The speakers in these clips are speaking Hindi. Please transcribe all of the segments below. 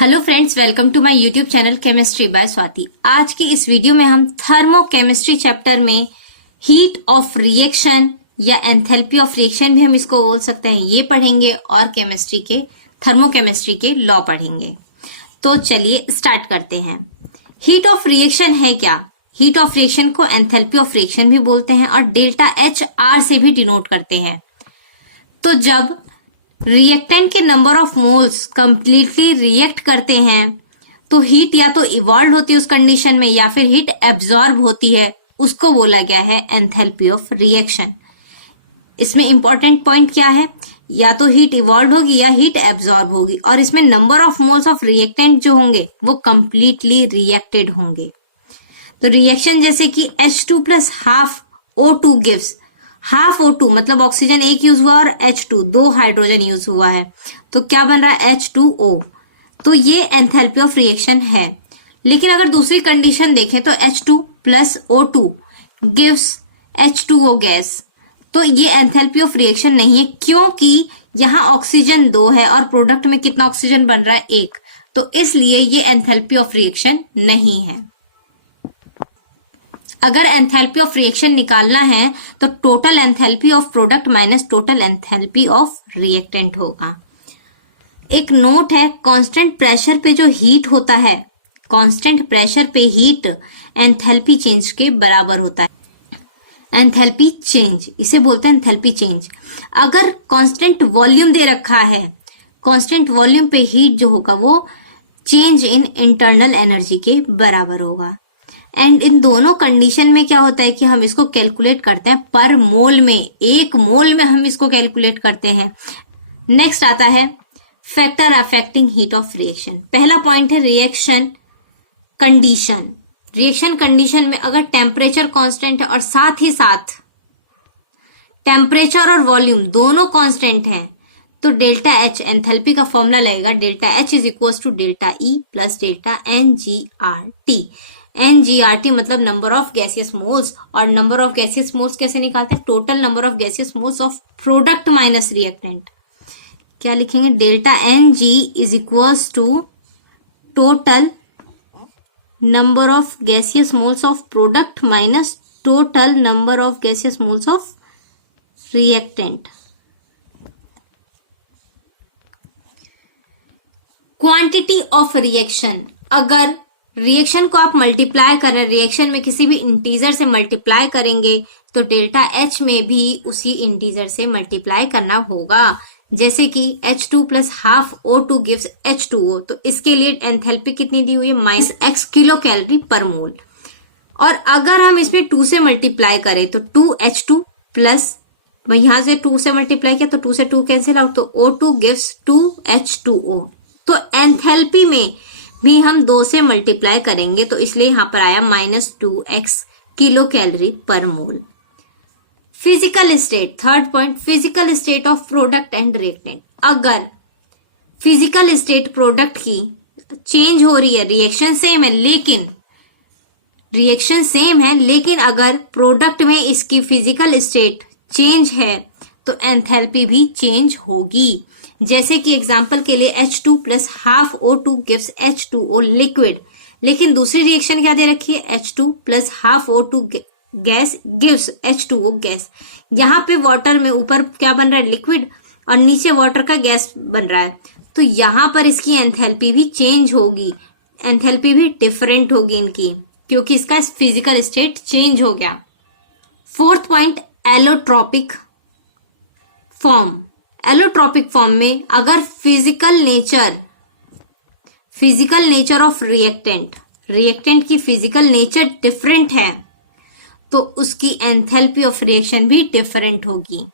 Hello friends, welcome to my YouTube channel chemistry by Swati. आज की इस वीडियो में हम थर्मोकेमिस्ट्री चैप्टर में हीट ऑफ रिएक्शन या एंथैल्पी ऑफ रिएक्शन भी हम इसको बोल सकते हैं, ये पढ़ेंगे और केमिस्ट्री के थर्मोकेमिस्ट्री के लॉ पढ़ेंगे। तो चलिए स्टार्ट करते हैं। हीट ऑफ रिएक्शन है क्या? हीट ऑफ रिएक्शन को एंथैल्पी ऑफ रिएक्शन भी बोलते हैं और डेल्टा एच आर से भी डिनोट करते हैं। तो जब रिएक्टेंट के number of moles completely react करते हैं तो हीट या तो इवॉल्व होती है उस कंडीशन में या फिर हीट एब्जॉर्ब होती है, उसको बोला गया है एंथैल्पी ऑफ रिएक्शन। इसमें इंपॉर्टेंट पॉइंट क्या है? या तो हीट इवॉल्व होगी या हीट एब्जॉर्ब होगी, और इसमें number of moles of reactant जो होंगे वो कंप्लीटली रिएक्टेड होंगे। तो रिएक्शन जैसे कि H2 plus half O2 gives half O2, मतलब ऑक्सीजन एक यूज हुआ और H2 दो हाइड्रोजन यूज हुआ है, तो क्या बन रहा है H2O। तो ये एंथैल्पी ऑफ रिएक्शन है। लेकिन अगर दूसरी कंडीशन देखें तो H2 plus O2 gives H2O gas, तो ये एंथैल्पी ऑफ रिएक्शन नहीं है, क्योंकि यहाँ ऑक्सीजन 2 है और प्रोडक्ट में कितना ऑक्सीजन बन रहा है? 1। तो इसलिए ये एंथैल्पी ऑफ रिएक्शन नहीं है। अगर एंथैल्पी ऑफ रिएक्शन निकालना है तो total enthalpy of product minus total enthalpy of reactant होगा। एक नोट है, कांस्टेंट प्रेशर पे जो हीट होता है, कांस्टेंट प्रेशर पे हीट एंथैल्पी चेंज के बराबर होता है। एंथैल्पी चेंज इसे बोलते हैं एंथैल्पी चेंज। अगर कांस्टेंट वॉल्यूम दे रखा है, कांस्टेंट वॉल्यूम पे हीट जो होगा वो चेंज इन इंटरनल एनर्जी के बराबर होगा। एंड इन दोनों कंडीशन में क्या होता है कि हम इसको कैलकुलेट करते हैं पर मोल में, एक मोल में हम इसको कैलकुलेट करते हैं। नेक्स्ट आता है factor affecting heat of reaction. पहला पॉइंट है रिएक्शन कंडीशन। रिएक्शन कंडीशन में अगर टेम्परेचर कांस्टेंट है और साथ ही साथ टेम्परेचर और वॉल्यूम दोनों कांस्टेंट हैं, तो डेल्टा एच एंथैल्पी का फॉर्मूला लगेगा delta H is equal to delta E plus delta NgRT। NgRT मतलब नंबर ऑफ गैसियस मोल्स, और नंबर ऑफ गैसियस मोल्स कैसे निकालते हैं? Total number of gaseous moles of product minus reactant. क्या लिखेंगे? Delta Ng is equal to total number of gaseous moles of product minus total number of gaseous moles of reactant. Quantity of reaction, अगर रिएक्शन को आप मल्टीप्लाई कर रहे हैं, रिएक्शन में किसी भी इंटीजर से मल्टीप्लाई करेंगे तो डेल्टा एच में भी उसी इंटीजर से मल्टीप्लाई करना होगा। जैसे कि H2 plus half O2 gives H2O, तो इसके लिए एंथैल्पी कितनी दी हुई है? -x किलो कैलोरी पर मोल। और अगर हम इसमें 2 से मल्टीप्लाई करें तो 2H2 प्लस, यहां से 2 से मल्टीप्लाई किया तो 2 से 2 कैंसिल आउट, तो O2 गिव्स 2H2O। तो एंथैल्पी में भी हम 2 से मल्टीप्लाई करेंगे, तो इसलिए यहां पर आया -2x kilo calorie per mole. Physical state, third point, physical state of product and reactant. अगर फिजिकल स्टेट प्रोडक्ट की चेंज हो रही है, रिएक्शन सेम है लेकिन अगर प्रोडक्ट में इसकी फिजिकल स्टेट चेंज है तो एंथैल्पी भी चेंज होगी। जैसे कि एग्जांपल के लिए H2 plus half O2 gives H2O liquid, लेकिन दूसरी रिएक्शन क्या दे रखी है? H2 plus half O2 gas gives H2O gas. यहाँ पे वाटर में ऊपर क्या बन रहा है? लिक्विड, और नीचे वाटर का गैस बन रहा है, तो यहाँ पर इसकी एंथैल्पी भी चेंज होगी, एंथैल्पी भी डिफरेंट होगी इनकी, क्योंकि इसका फिजिकल स्टेट चेंज हो गया। Fourth point, allotropic form. Allotropic form में अगर फिजिकल नेचर ऑफ रिएक्टेंट की फिजिकल नेचर डिफरेंट है तो उसकी एंथैल्पी ऑफ रिएक्शन भी डिफरेंट होगी।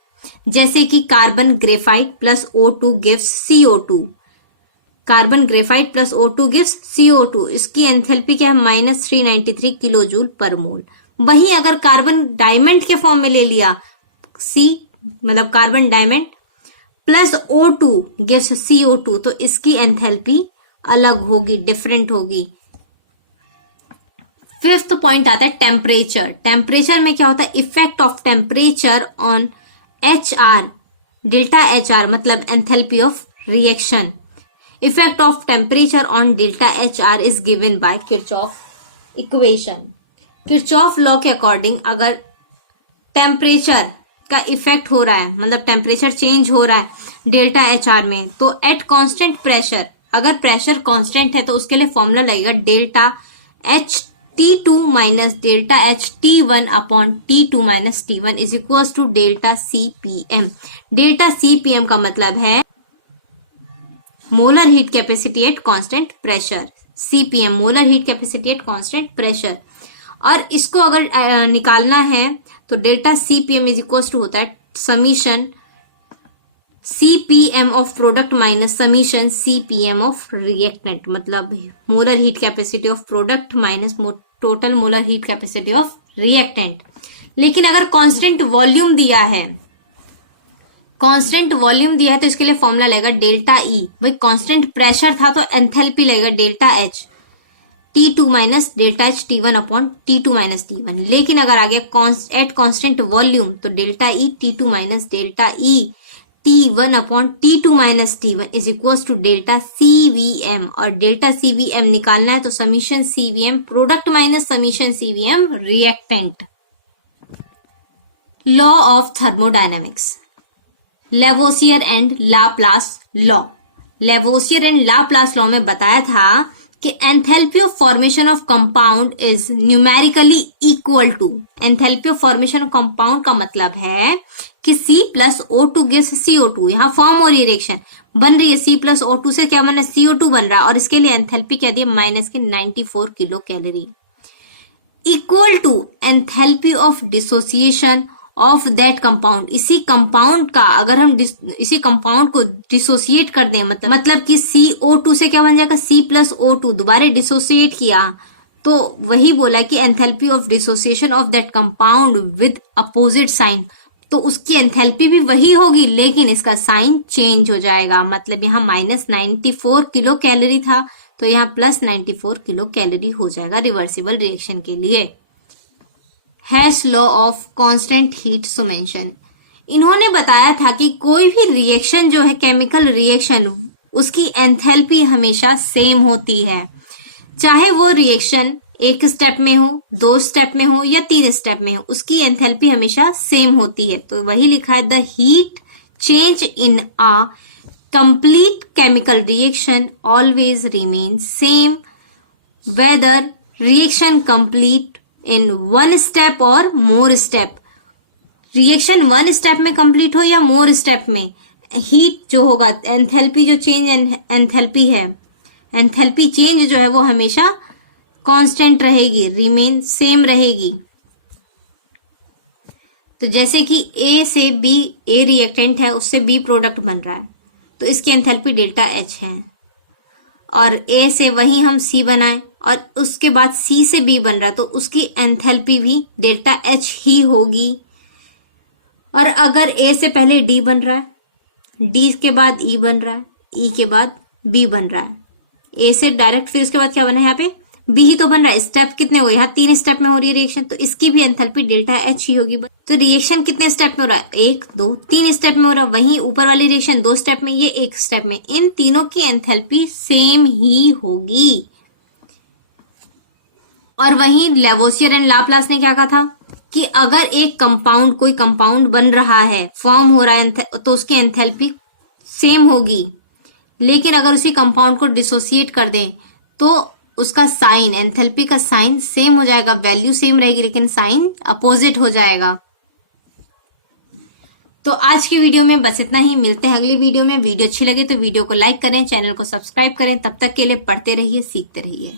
जैसे कि carbon graphite plus O2 gives CO2, carbon graphite plus O2 gives CO2, इसकी एंथैल्पी क्या है? -393 किलो जूल पर मोल। वही अगर कार्बन डायमंड के फॉर्म में ले लिया, C मतलब carbon diamond plus O2 gives CO2, तो इसकी एंथैल्पी अलग होगी, डिफरेंट होगी। फिफ्थ पॉइंट आता है टेम्परेचर। टेम्परेचर में क्या होता है? Effect of temperature on HR, delta HR मतलब enthalpy of reaction. Effect of temperature on delta H R is given by Kirchhoff equation. Kirchhoff law के अकॉर्डिंग अगर टेम्परेचर का इफेक्ट हो रहा है, मतलब टेम्परेचर चेंज हो रहा है डेल्टा एच आर में, तो एट कांस्टेंट प्रेशर, अगर प्रेशर कांस्टेंट है तो उसके लिए फॉर्मूला लगेगा delta H T2 minus delta H T1 upon T2 minus T1 is equal to delta CPM। Delta CPM का मतलब है molar heat capacity at constant pressure. CPM molar heat capacity at constant pressure. और इसको अगर निकालना है तो delta CPM is equal to होता है summation CPM of product minus summation CPM of reactant, मतलब molar heat capacity of product minus total molar heat capacity of reactant. लेकिन अगर कांस्टेंट वॉल्यूम दिया है, कांस्टेंट वॉल्यूम दिया है तो इसके लिए फॉर्मूला लगेगा डेल्टा E। भाई कांस्टेंट प्रेशर था तो एंथैल्पी लगेगा delta H T2 minus delta H T1 upon T2 minus T1। लेकिन अगर आ गया एट कांस्टेंट वॉल्यूम तो delta E T2 minus delta E T1 upon T2 minus T1 is equal to delta CVM। और डेल्टा CVM निकालना है तो summation CVM product minus summation CVM reactant. Law of thermodynamics, Lavoisier and Laplace law. Lavoisier and Laplace law में बताया था कि enthalpy of formation of compound is numerically equal to, enthalpy of formation of compound का मतलब है कि C plus O2 gives CO2। यहाँ फॉर्म हो रही है रिएक्शन, बन रही है C प्लस O2 से क्या बन रहा है CO2 बन रहा है, और इसके लिए एंथैल्पी क्या दी है माइनस के 94 kilo calorie, equal to enthalpy of dissociation of that compound. इसी कंपाउंड का अगर हम इसी कंपाउंड को डिसोसिएट कर दें, मतलब कि CO2 से क्या बन जाएगा C प्लस O2, दोबारा डिसोसिएट किया तो वही बोला कि enthalpy of dissociation of that compound with opposite sign, तो उसकी एंथैल्पी भी वही होगी लेकिन इसका साइन चेंज हो जाएगा। मतलब यहाँ माइनस 94 किलो कैलोरी था तो यहाँ प्लस 94 किलो कैलोरी हो जाएगा रिवर्सिबल रिएक्शन के लिए। Hash law of constant heat summation, इन्होंने बताया था कि कोई भी रिएक्शन जो है केमिकल रिएक्शन, उसकी एंथैल्पी हमेशा सेम होती है, चाहे वो रिएक्शन एक स्टेप में हो, 2 स्टेप में हो या 3 स्टेप में हो, उसकी एंथैल्पी हमेशा सेम होती है। तो वही लिखा है the heat change in a complete chemical reaction always remain same whether reaction complete in 1 step और मोर स्टेप। रिएक्शन 1 स्टेप में कंप्लीट हो या मोर स्टेप में, हीट जो होगा, एंथैल्पी जो चेंज एंथैल्पी है, एंथैल्पी चेंज जो है वो हमेशा कांस्टेंट रहेगी, रिमेन सेम रहेगी। तो जैसे कि A से B, A रिएक्टेंट है उससे B प्रोडक्ट बन रहा है तो इसकी एंथैल्पी डेल्टा H है, और A से वही हम C बनाए और उसके बाद C से B बन रहा है तो उसकी एंथैल्पी भी डेल्टा H ही होगी। और अगर A से पहले D बन रहा है, D के बाद E बन रहा है, E के बाद B बन रहा है, A से डायरेक्ट फिर उसके बाद क्या बना है यहाँ पे B ही तो बन रहा है। स्टेप कितने हो गए, यहाँ 3 स्टेप में हो रही है रिएक्शन तो इसकी भी एंथैल्पी डेल्टा H ही होगी। तो रिएक्शन कितने स्टेप में हो रहा है, 1 2 3 स्टेप में हो रहा है, वहीं ऊपर वाली रिएक्शन 2 स्टेप में, ये 1 स्टेप में, इन तीनों की एंथैल्पी सेम ही होगी। और वहीं लेवोसियर एंड लाप्लास ने क्या कहा था कि अगर एक कंपाउंड, कोई कंपाउंड बन रहा है, फॉर्म हो रहा है, तो उसकी एंथैल्पी सेम होगी, लेकिन अगर उसी कंपाउंड को डिसोसिएट कर दें तो उसका साइन, एंथैल्पी का साइन सेम हो जाएगा, वैल्यू सेम रहेगी लेकिन साइन अपोजिट हो जाएगा। तो आज की वीडियो में बस इतना ही, मिलते हैं अगली वीडियो में। वीडियो अच्छी लगे तो वीडियो को लाइक करें, चैनल को सब्सक्राइब करें। तब तक के लिए पढ़ते रहिए, सीखते रहिए।